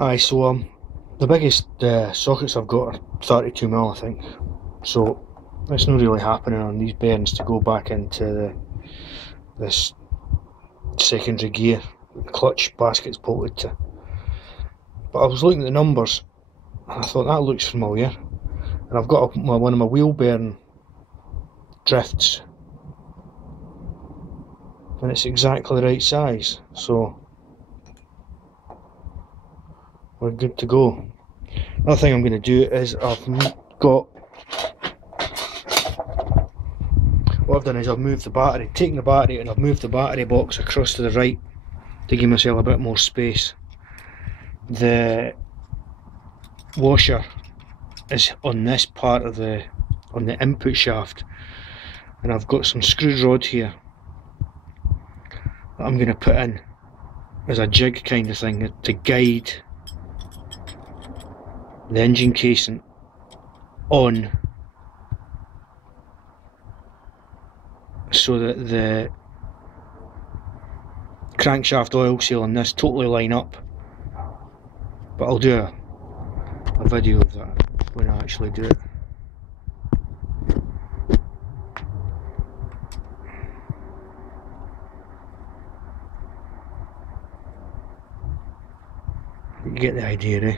Aye, so the biggest sockets I've got are 32mm, I think. So it's not really happening on these bearings to go back into this secondary gear the clutch basket's bolted to. But I was looking at the numbers and I thought that looks familiar, and I've got one of my wheel bearing drifts and it's exactly the right size, so we're good to go. Another thing I'm going to do is I've moved the battery, taken the battery, and I've moved the battery box across to the right to give myself a bit more space. The washer is on this part of on the input shaft, and I've got some screw rod here that I'm going to put in as a jig kind of thing to guide the engine casing on, so that the crankshaft oil seal and this totally line up. But I'll do a video of that when I actually do it. You get the idea, eh?